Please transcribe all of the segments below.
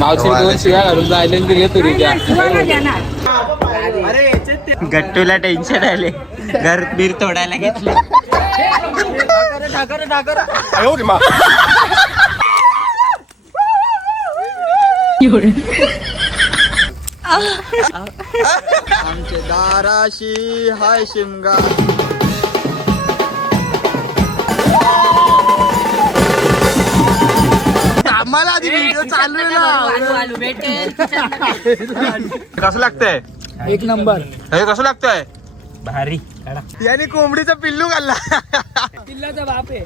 मावशी दोन शिव्या घालून जायला दिले तुरीच्या. गट्टूला टेन्शन आले, घर बीर तोडायला घेतलं. आमचे दाराशी हाय शिमगा. आम्हाला आधी व्हिडिओ चालू आहे ना. कसं लागतंय? एक नंबर. हे कसं लागतंय? भारी. याने कोंबडीचा पिल्लू घालला. पिल्लाचा बाप आहे.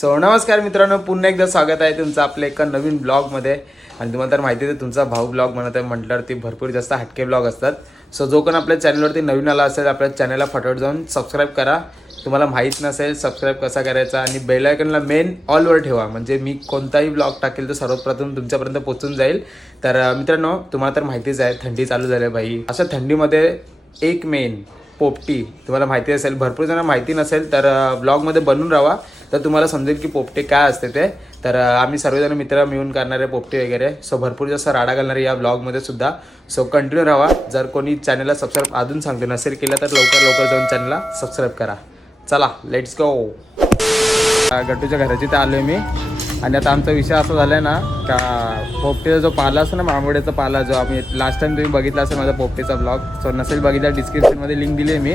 सो नमस्कार मित्रांनो, पुन्हा एकदा स्वागत आहे तुमचं आपल्या एका नवीन ब्लॉगमध्ये. आणि तुम्हाला तर माहिती आहे तुमचा भाऊ ब्लॉग म्हणत आहे म्हटल्यावरती भरपूर जास्त हटके ब्लॉग असतात. सो जो कोण आपल्या चॅनलवरती नवीन आला असेल आपल्या चॅनलला फटाफट जाऊन सबस्क्राईब करा. तुम्हाला माहीत नसेल सबस्क्राईब कसा करायचा आणि बेल आयकनला मेन ऑलवर ठेवा, म्हणजे मी कोणताही ब्लॉग टाकेल तर सर्वप्रथम तुमच्यापर्यंत पोहोचून जाईल. तर मित्रांनो, तुम्हाला तर माहितीच आहे थंडी चालू झाली आहे भाई. अशा थंडीमध्ये एक मेन पोपटी तुम्हाला माहिती असेल, भरपूर जण माहिती नसेल तर ब्लॉगमध्ये बनून राहा, तर तुम्हाला समजेल की पोपटे काय असते ते. तर आम्ही सर्वजण मित्र मिळून करणारे पोपटे वगैरे. सो भरपूर जास्त राडा घालणारे या ब्लॉगमध्ये सुद्धा. सो कंटिन्यू राहा. जर कोणी चॅनलला सबस्क्राईब अजून सांगते नसेल केलं तर लवकर जाऊन चॅनलला सबस्क्राईब करा. चला लेट्स गो. गट्टूच्या घराची तर आलो आहे मी. आणि आता आमचा विषय असा झाला आहे ना का पोपटीचा जो पाला असतो ना, मांबोड्याचा पाला, जो आम्ही लास्ट टाइम तुम्ही बघितला असेल माझा पोपटीचा ब्लॉग. सो नसेल बघितला डिस्क्रिप्शनमध्ये लिंक दिली आहे मी,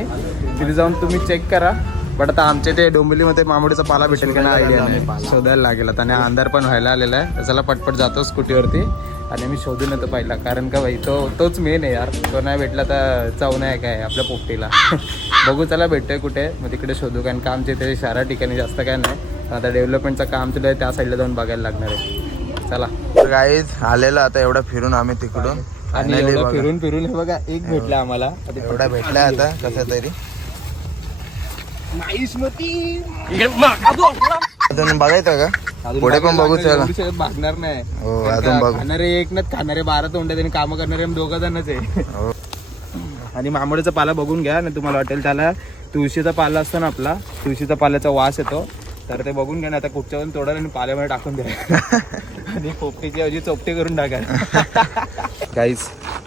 तिथे जाऊन तुम्ही चेक करा. बट आता आमच्या ते डोंबिवलीमध्ये मांबोडीचा पाला भेटेल का नाही आयडिया नाही, शोधायला लागेल. आता आणि अंधार पण व्हायला आलेला आहे, त्याला पटपट जातो स्कूटीवरती आणि मी शोधून येतो पहिला. कारण का भाई तोच मेन आहे यार. तो नाही भेटला तर चव नाही काय आपल्या पोपटीला. बघू चला भेटतोय कुठे, मग तिकडे शोधू. कारण का आमच्या इथे शहरा ठिकाणी जास्त काय नाही, आता डेव्हलपमेंटचं काम चालू आहे, त्या साईडला जाऊन बघायला लागणार आहे. चला गाईज आलेला आता एवढा फिरून आम्ही तिकडून आणि एवढं फिरून हे बघा एक भेटला आम्हाला. एवढा भेटला आता कसा तरी. अजून बघायचं का पुढे पण बघू चला. भागणार नाही हो अजून बघू. खाणारे एक ना खाणारे 12 तोंडात आणि कामं करणारे 2 जणच आहे. हो. आणि मांबोडीचा पाला बघून घ्या ना, तुम्हाला वाटेल त्याला तुळशीचा पाला असतो ना आपला, तुळशीचा पाल्याचा वास येतो. तर ते बघून घ्या ना. आता कुठच्यावरून तोडाल आणि पाल्यामध्ये टाकून द्या आणि पोपटीची ऐवजी चोपटे करून टाका. काहीच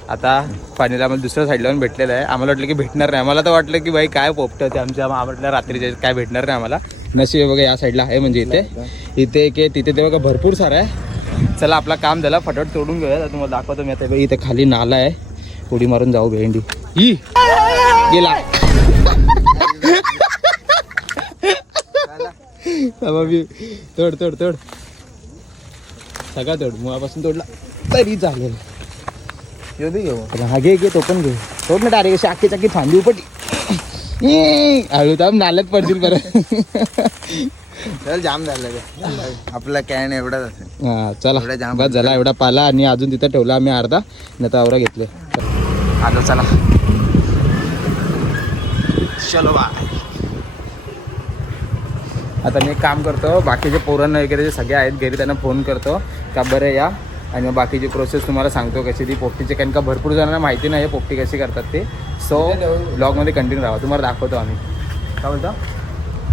आता पाणीला आम्हाला दुसऱ्या साईडला पण भेटलेलं आहे. आम्हाला वाटलं की भेटणार नाही. मला तर वाटलं की बाई काय पोपट होते आमच्या आवडल्या रात्रीचे, काय भेटणार नाही आम्हाला. नशीब बघा या साईडला आहे, म्हणजे इथे एक आहे, तिथे ते बघा भरपूर सारं आहे. चला आपला काम झाला, फटाफट तोडून घेऊया. तुम्हाला दाखवतो मी आता. इथे खाली नाला आहे, उडी मारून जाऊ भेंडी. ही गेला तोड सगळा तोड, मुळापासून तोडला तरी चालेल. हा घे तो पण घे. तोड ना डायरेक्ट अशी चाकी फांदी उपटी. हळू तर नाल्यात पडतील परत. चल जाम झालं आपला कॅन एवढाच असेल. हा चला बस झाला एवढा पाला. आणि अजून तिथं ठेवला आम्ही अर्धा, नाही तर आवरा घेतलं. आलो चला चलो बाय. आता मी एक काम करतो, बाकीचे पोरांना वगैरे जे सगळे आहेत घरी त्यांना फोन करतो का बरं या, आणि मग बाकीची प्रोसेस तुम्हाला सांगतो कशी ती पोपटीची. कारण का भरपूर जणांना माहिती नाही आहे पोपटी कशी करतात ते. सो ब्लॉगमध्ये कंटिन्यू राहा, तुम्हाला दाखवतो आम्ही. काय बोलतो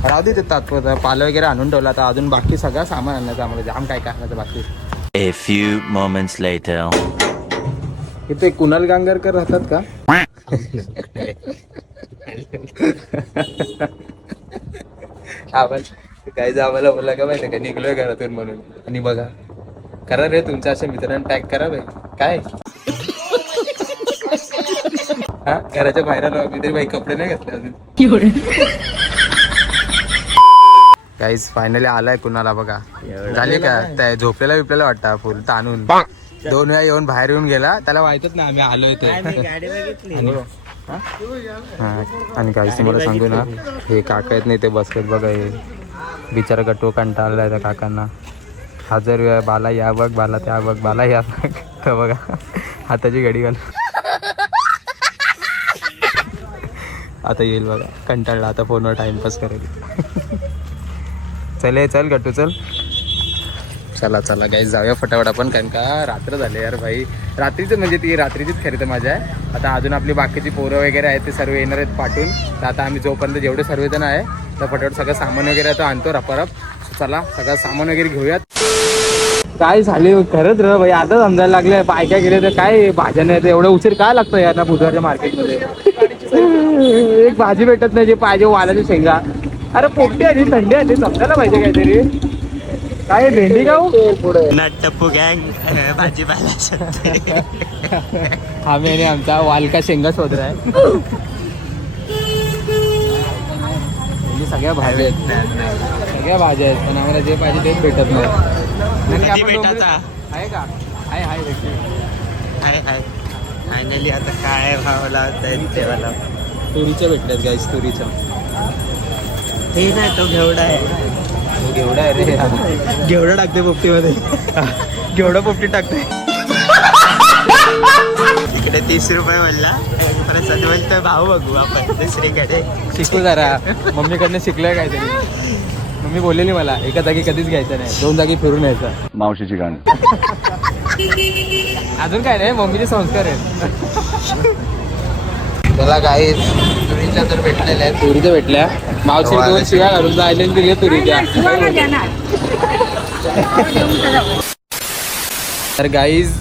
राहू दे ते तात्पुरतं. पालं वगैरे आणून ठेवलं, आता अजून बाकी सगळं सामान आणायचं आम्हाला. जाम काय आणायचं बाकी. A few moments later. इथे कुणाल गांगरकर राहतात का? आपण काय आम्हाला बोलला का माहिती का, निघलोय घरातून म्हणून. आणि बघा करा रे तुमच्या अशा मित्रांना टॅग करा भाई. काय हा घराच्या बाहेर आलो मी तरी भाई, कपडे नाही घातले अजून. गाईज फायनली आलाय कुणाला बघा. झाली का त्या झोपलेला बिपलेला वाटतं फुल ताणून. 2 वेळा येऊन बाहेर येऊन गेला, त्याला माहितच नाही आम्ही आलोय ते. हा आणि काहीच तुम्हाला सांगू ना, हे काका आहेत नाही ते बसलेत बघा. हे बिचारा गट्टू कंटाळलाय त्या काकांना. 1000 वेळा बाला या बघ, बाला त्या बघ, बाला या बघ. तर बघा हाताची घडी घाल. आता येईल बघा, कंटाळला आता फोनवर टाइमपास करेल. चल गट्टू चल. चला गाईज जाऊया फटाफट आपण, कारण का रात्र झाले यार भाई. रात्रीचं म्हणजे ती रात्रीचीच खरी तर मजा आहे. आता अजून आपली बाकीची पोरं वगैरे आहेत ते सर्व येणार आहेत पाठवून. तर आता आम्ही जोपर्यंत जेवढे सर्वजण आहे तर फटाफट सगळं सामान वगैरे तो आणतो रपारप. चला सगळं सामान वगैरे घेऊयात. काय झाले खरंच र भाई, आता समजायला लागले बायका गेले तर काय भाज्या नाही तर एवढं उशीर काय लागतं यार ना बुधवारच्या मार्केटमध्ये. एक भाजी भेटत नाही जे पाहिजे वालाची शेंगा. अरे पोपटी आली थंडी आली समजायला पाहिजे काहीतरी. काय भेंडी का पुढे टप्पू गँग भाजीपाला आम्ही आणि आमचा वालका शेंगा शोधलाय. सगळ्या भाज्या आहेत, सगळ्या भाज्या आहेत पण आम्हाला जे पाहिजे तेच भेटत नाही. कधी भेटायचा आहे का? आहे आहे फायनली आता काय भाव लावतायत तेव्हा. तुरीच्या भेटल्यात गाईस, तुरीच्या. हे नाही तो घेवडा आहे. घेवडा आहे रे, घेवडा टाकते पोपटीमध्ये. घेवडा पोपटी टाकते. इकडे 30 रुपये बोलला, परत बोलतोय भाऊ बघू आपण दुसरीकडे. शिकू जरा, मम्मीकडनं शिकलोय काहीतरी. मम्मी बोललेली मला एका जागी कधीच घ्यायचं नाही, 2 जागी फिरून यायचं. मावशीची गाणी. अजून काय नाही, मम्मीचे संस्कार आहेत. त्याला काही तुरीच्या तर भेटलेल्या आहेत. तुरीच्या भेटल्या. मावशी 2 शिव्या घालून जायला दिली तुरीच्या. तर गाईज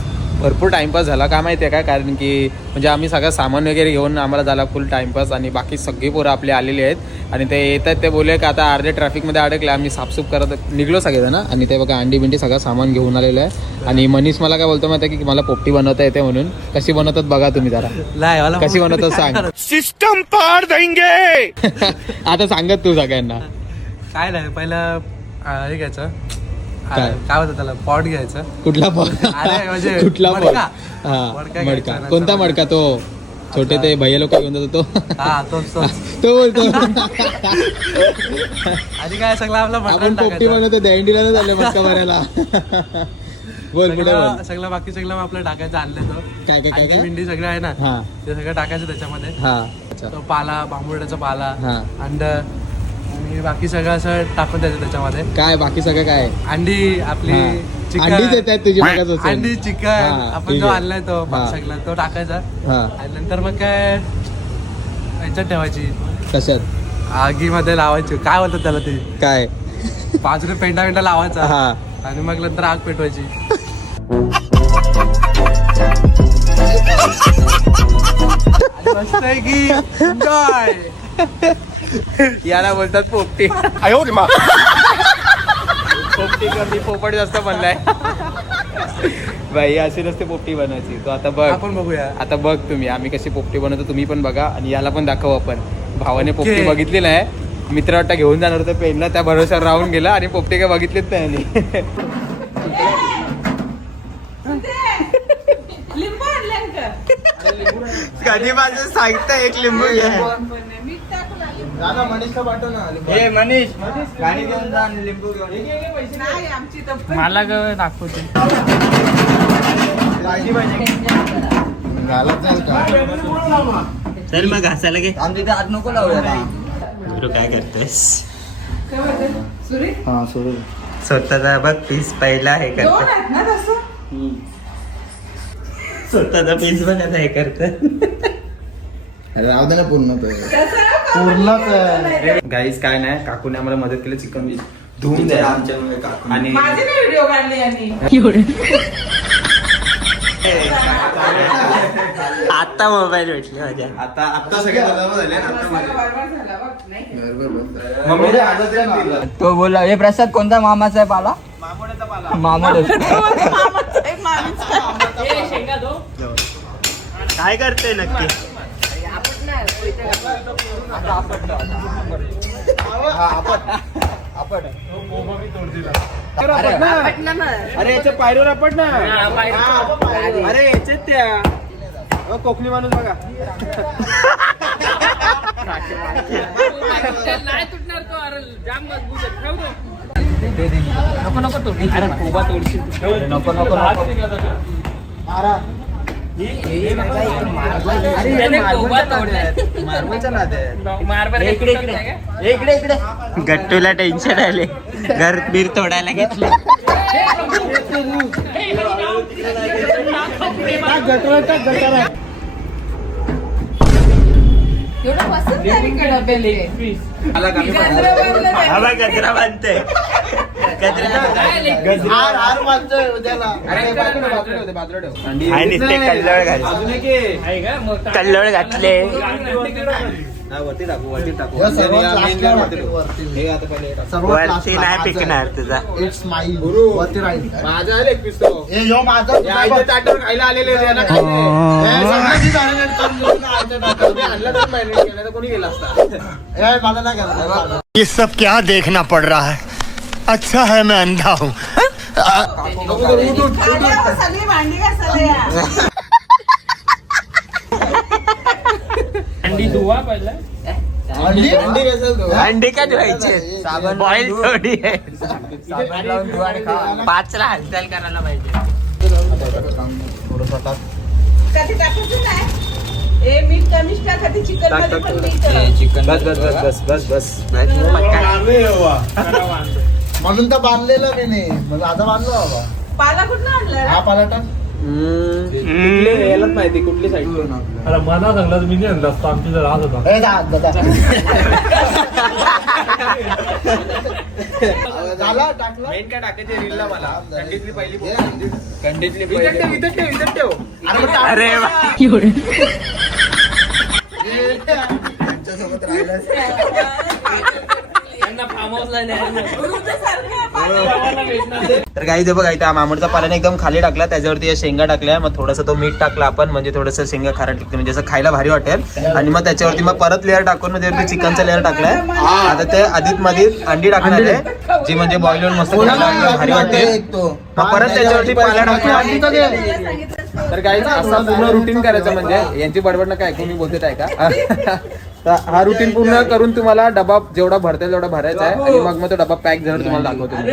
भरपूर टाइमपास झाला का माहिती आहे का, कारण की म्हणजे आम्ही सगळं सामान वगैरे घेऊन आम्हाला झाला फुल टाइमपास. आणि बाकी सगळी पोरं आपले आलेली आहेत आणि ते येतात. ते बोलले का आता अर्धे ट्रॅफिकमध्ये अडकले. आम्ही साफसूफ करत निघलो सगळेजण आणि ते बघा अंडी बिंडी सगळं सामान घेऊन आलेलं आहे. आणि मनीष मला काय बोलतो माहिती आहे की मला पोपटी बनवता येते म्हणून. कशी बनवतात बघा तुम्ही जरा, कशी बनवतात सांग. सिस्टम पार देंगे. आता सांगत तू सगळ्यांना. काय नाही पहिलं हे घ्यायचं काय? काय होतं त्याला, पॉट घ्यायचं. कुठला पॉट? अरे म्हणजे कुठला पॉट? मडका. हा मडका मडका. घ्यायचा. कोणता मडका? तो छोटे ते भैया लोक घेऊन जातो तो. हा तोच तो बोलतो आधी काय सगळं आपलं आपण मटण पोपटी टाकायचं. बनवतो दहींडीला नाही झालं मस्का भरायला. बोल पुढे बोल. सगळं बाकी सगळं आपलं टाकायचं आणलं तो. काय काय काय अंडी काय? बिंडी सगळं आहे ना, हा ते सगळं टाकायचं त्याच्यामध्ये. हा अच्छा तो पाला, बांबुर्ड्याचा पाला, हा. अंड आणि बाकी सगळं असं टाकून द्यायचं त्याच्यामध्ये. काय बाकी सगळं काय? अंडी आपली, हा. चिकन, अंडीच येत आहेत तुझी मगाच अंडी, चिकन हा, आपण ठीक जो आहे. आणलाय तो हा. सगळं तो टाकायचा. हा आणि नंतर मग काय ह्याच्यात ठेवायची, कशात? आगीमध्ये लावायची. काय बोलतात त्याला ते, काय? बाजूने पेंटा लावायचा हा आणि मग नंतर आग पेटवायची. मस्त आहे की एन्जॉय. याला बोलतात पोपटी. पोपटी कमी, पोपट जास्त बनलाय. बाई अशी नसते पोपटी बनायची. तो आता बघ, आपण बघूया. आता बघ तुम्ही आम्ही कशी पोपटी बनवतो, तुम्ही पण बघा आणि याला पण दाखवू आपण. भावाने ओके. पोपटी बघितली नाही, मित्र वाटता घेऊन जाणार होतं पेनला, त्या भरोश्यावर राहून गेला आणि पोपटी काय बघितलीच नाही. कधी बाजू सांगता एक लिंबू घ्या. मनीषला पाठव ना. हे मनीष गाडी घेऊन जा आणि लिंबू घेऊन ये. मला दाखवते. घालत जाईल का? चल मग घासायला घे. आमच्या इथे आत नको लावूया ना. तू काय करतेस? हा सुरू. स्वतःचा बघ पीस पहिला हे करत, स्वतःचा पीस बनत हे करत. अरे राहू दे ना पूर्ण पूर्ण. गाईज काय नाही, काकूने आम्हाला मदत केली चिकन धुवून द्या आमच्यामुळे काकू. आणि व्हिडिओ काढले यांनी. आता मोबाईल भेटले माझ्या. आता सगळे झाले मम्मी तो बोला हे प्रसाद कोणता मामाचा आहे पाला? मामोड. काय करते नक्की? अरे याच्या पायरीवर आपट ना. अरे याच्यात त्या कोकणी माणूस बघा. नको नको तोड. अरे कोबा तोडशील. नको नको गट्टूला टेन्शन आले, घर बीर तोडायला घेतलं. एवढं पसंत आहे का डब्याले? हा बघ, गजरा बांधते हार बांधतोय उद्याला. आणि नुसते कल्लळ घातले कल्लळ घातले वरती नाही पिकणार तुझा. इट्स माई वरती राहील. माझा आले एक पिस्तो हे यो माझा ताटावर खायला आलेले यांना खायले. आणलं तर मॅनेज केलं तर कोणी गेला असता. मला नाही करणार. ये सब क्या देखना पड़ रहा है? अच्छा है मैं अंधा हूँ. सगळी भांडी घासायला या. अंडे का धुवायचे बॉईल थोडी आहे. 5ला हालचाल करायला पाहिजे. कधी टाकायचं नाही. ए मीठ कमीच टाका. ते चिकन मध्ये पण मीठ. म्हणून तर बांधलेलं मी नाही. मला आता बांधलं बाबा. पाला कुठला आणला? हा पालाटा यालाच माहिती कुठली साईड. मला सांगला मी नाही आणला असतो. आमची जर राहत होता. झाला टाकला. मेन काय टाकायचे रीलला मला कंडीतली पहिली कंडीतली इथं ठेव. अरे वा. त्यांच्यासोबत राहिलं. तर काही ते बघा इथे मामडचा पाल्याने एकदम खाली टाकला, त्याच्यावरती शेंगा टाकल्या, मग थोडस तो मीठ टाकला आपण, म्हणजे थोडस शेंगा खारट टिकते, म्हणजे असं खायला भारी वाटेल. आणि मग त्याच्यावरती मग परत लेअर टाकून मग त्यावरती चिकनचा लेअर टाकलाय. आता ते आधीत मध्ये अंडी टाकणार आहे, जी म्हणजे बॉईल होऊन मस्त खायला भारी वाटेल. मग परत त्याच्यावरती पाला टाकला. तर काही असा पूर्ण रुटीन करायचं, म्हणजे यांची बडबड नका ऐकून मी बोलते काय का. तर हा रुटीन पूर्ण करून तुम्हाला डबा जेवढा भरता तेवढा भरायचा आहे, आणि मग तो डबा पॅक झाल्यावर तुम्हाला दाखवतो मी.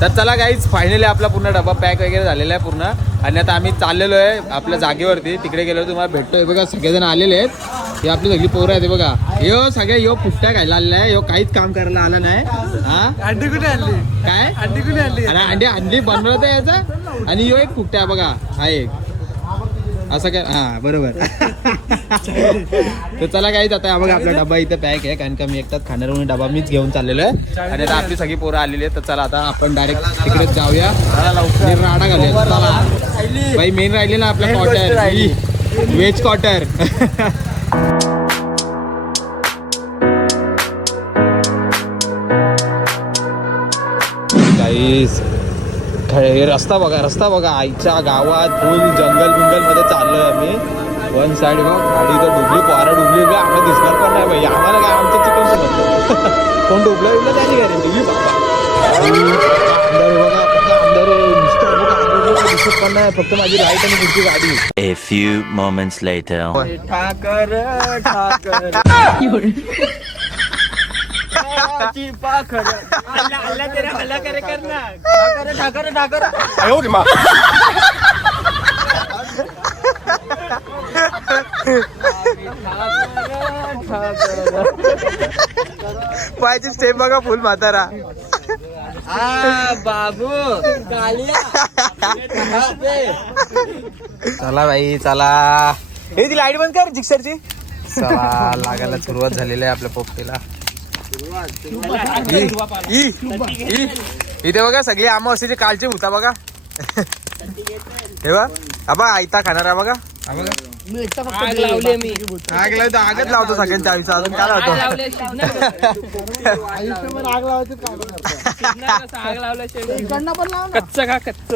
तर चला गाईज, फायनली आपला पूर्ण डबा पॅक वगैरे झालेला आहे पूर्ण. आणि आता आम्ही चाललेलो आहे आपल्या जागेवरती. तिकडे गेलो तुम्हाला भेटतोय बघा, सगळेजण आलेले आहेत. ही आपली सगळी पोरं आहेत बघा. यो सगळे यो फुट्ट्या खायला आलेला आहे, यो काहीच काम करायला आला नाही. हा अंडी कुठे आणली? काय अंडी कुठे आणली? अरे अंडी आणली बनवत आहे याचा. आणि यो एक फुट्ट्या बघा, हा एक असं काय. हा बरोबर. तर चला काही आता बघा आपला डबा इथे पॅक आहे, कारण का मी एकटाच खाणार म्हणून डबा मीच घेऊन चाललेलो आहे. आणि आता आपली सगळी पोरं आलेली आहेत. तर चला आता आपण डायरेक्ट तिकडेच जाऊया, राडा घालूया. चला बाई, मेन राहिली ना आपला क्वार्टर, व्हेज क्वार्टर. गाईस हे रस्ता बघा आईच्या गावात फुल जंगल मध्ये चाललोय आम्ही. वन साइड बघ, गाडी तर डुबली, पोरा डुबली, आम्हाला दिसणार पण नाही भाई. आम्हाला काय आमचं चिकन समजलं. कोण डुबलं त्याची गॅरंटी बाबा. अंदर नुसतं दिसत पण नाही, फक्त माझी लाईट आणि तुमची गाडी. A few moments later. ठाकर पायची स्टेप बघा, फुल म्हातारा. बाबू चला भाई चला. हे ती लाईट बंद कर जिक्सरची. चला लागायला सुरुवात झालेली आहे आपल्या पोपटीला. इथे बघा सगळी अमावस्येची कालची होता बघा. हे बघा आबा आयता खाणार आहे बघा. आग लावली मी. आग लावतो, आगच लावतो सगळ्यांच्या आयुष्यात. अजून काय लावतो? आयुष्यभर आग लावायची काम कच्च का कच्च.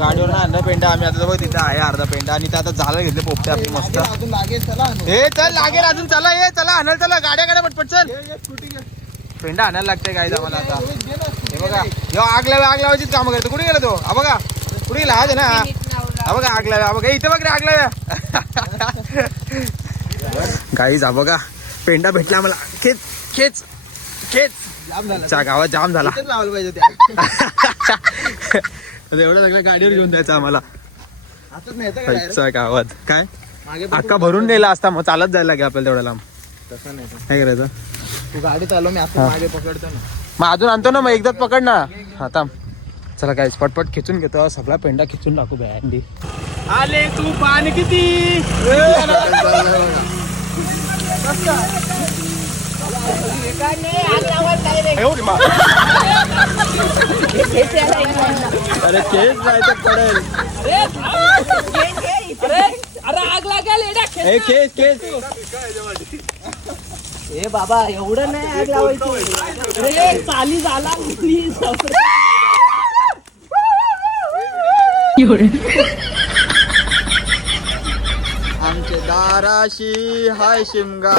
गाडीवर आणलं पेंडा आम्ही. आता बघ तिथे आहे अर्धा पेंडा, आणि ते आता झालं घेतले पोपटे आपली मस्त. अजून लागेल. चला हे चल लागेल अजून. चला हे चला आणायला चला, गाड्या पटपट चल. पेंडा आणायला लागते काय आम्हाला आता. हे बघा यो आग लावायचीच कामं करतो. कुठे गेला तो? हा बघा कुठे गेला? आज ना हा बघा आग लाव्या. बघा इथे बघ रे आग लाव्या. गाईज हा बघा पेंडा भेटला आम्हाला. खेच गावात जाम झाला. लावलं पाहिजे. एवढं सगळं गाडीवर घेऊन जायचं आम्हाला. आताच नाही तर गावात काय अक्का भरून नेला असता, मग चालत जायला लागेल आपल्याला तेवढ्या लांब. तसं नाही. काय करायचं? तू गाडी चालव, मी आता मागे पकडतो ना. मग अजून आणतो ना, मग एकदाच पकड ना. हा थांब. चला काय पटपट खिचून घेतो, सगळा पेंडा खिचून टाकू बॅ अंडी. आले तू पान किती अरे केस नाही तर पडेल. हे केस केस. ए बाबा एवढं नाही आग लावायचं. अरे चाली झाला आमचे दाराशी हाय शिमगा.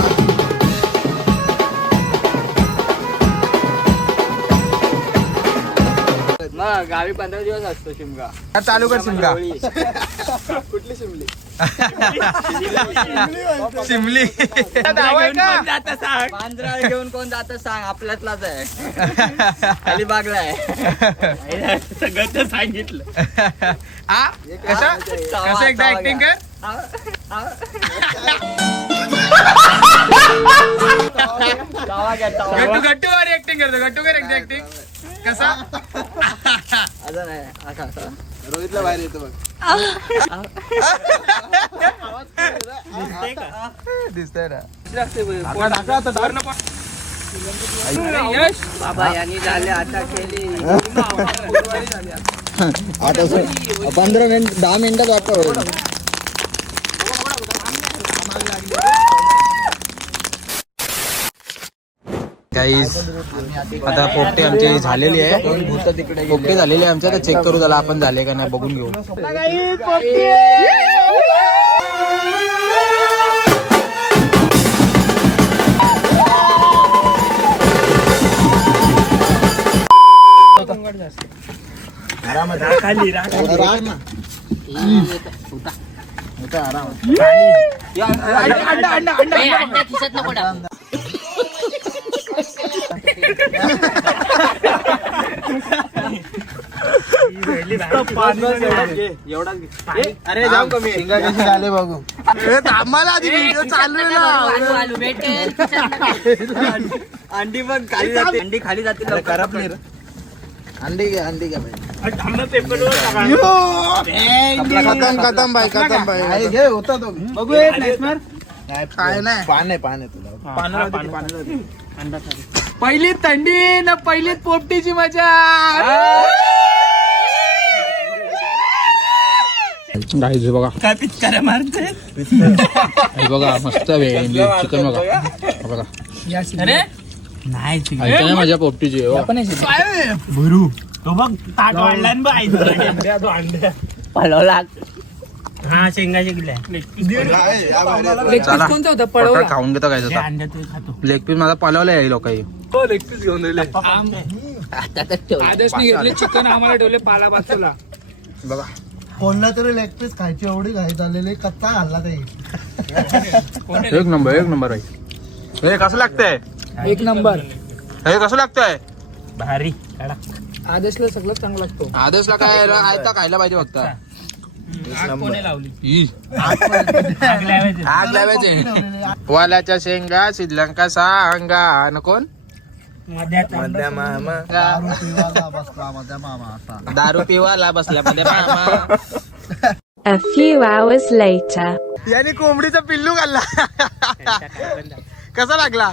मग गावी 15 दिवस असतो शिमगा. चालू कर शिमगा. कुठली शिमली? शिमली पांढरा घेऊन कोण जात सांग. आपल्यातलाच आहे. अलिबागला आहे. सगळं सांगितलं. कसं एकदा ऍक्टिंग कर. गट्टू गट्टू वारी ऍक्टिंग करतो. गट्टू कर एकदा ऍक्टिंग. कसा असं नाही असं असं. रोहितला बाहेर येतो बघ. दिसतंय ना. बाबा यांनी झाले आता केली. आता 15 मिनिट 10 मिनिटात वाटतं. गाईस आता पोपटे आमचे झालेली आहे. पोपटे झालेले आहे आमच्या. तर चेक करू त्याला आपण झाले का नाही बघून घेऊ. अरे जाऊ कमी. शिंगा कशी झाले बघू. आम्हाला आधी व्हिडिओ चालू आहे ना. अंडी पण खाली जाते. अंडी खाली जाते. खराब नाही. अंडी घ्या अंडी घ्या भाई. खतम भाई खतम भाई. घे होता तो बघू. काय नाही पान आहे तुला. पहिली थंडी ना पहिली पोपटीची मजा. गाईज बघा काय पिचकाऱ्या मारते. बघा मस्त चिकन बघा. बघा अरे नाही माझ्या पोपटीची. पळवला. कोणता होता पळवला. खाऊन घेतो काय लेग पीस माझा पळवला आहे लोकांनी. आदेशने घेतले चिकन आम्हाला ठेवले पाला बाजूला. बघा कोणला तरी लेग पीस खायची एवढी घाई झालेली. कच्चा हल्ला काही. एक नंबर आहे. हे कसं लागतंय. एक नंबर. हे कसं लागतंय. भारी. आदेशला सगळं चांगलं लागतो. आदेशला काय आयता खायला पाहिजे फक्त. आग लावायचे. वालाच्या शेंगा श्रीलंका सांगा न कोण. मध्या मामा. दारू पिवाला बसला मध्ये मामा. A few hours later. याने कोंबडीचा पिल्लू खाल्ला. कसा लागला.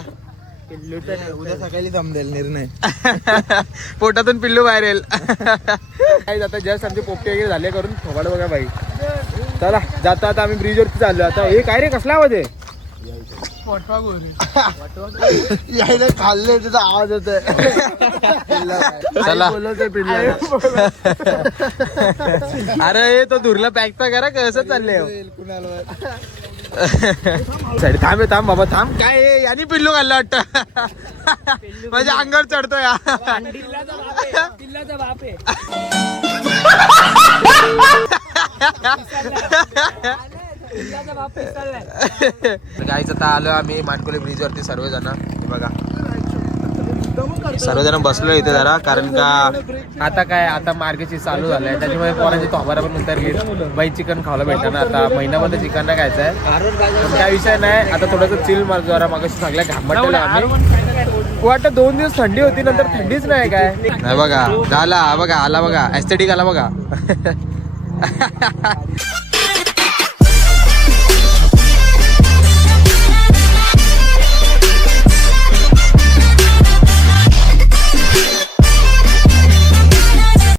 उद्या सकाळी जमदेल निर्णय. पोटातून पिल्लू बाहेर येईल. काही आता जस्ट आमचे पोपटे वगैरे झाले करून थोबाड बघा बाई. चला जाता आता आम्ही ब्रिज वरती चाललो. आता हे काय रे कसला आवाज आहे. यायला खाल्ले त्याचा आवाज होतोय. चला अरे तो धुरला पॅक तर करा. कसं चाललंय थांब बाबा थांब. काय यांनी पिल्लू खाल्लं वाटतं. माझ्या अंगावर चढतोय. गाईच आता आलो आम्ही मानकोली ब्रिज वरती सर्वजण. बघा सर्वजण बसलो इथे जरा. कारण का आता काय आता मार्गेची चालू झालंय. त्याच्यामुळे पोरांची तोबारा पण उतरली. बाई चिकन खायला भेटतं ना. आता महिन्यामध्ये चिकन नाही खायचंय. पण काय विषय नाही. आता थोडंसं चिल मार जरा. मागाशी सगळ्या घामटलेलं आम्ही. वाटतं 2 दिवस थंडी होती नंतर थंडीच नाही काय. नाही बघा झाला बघा. आला बघा एस्थेटिक आला बघा.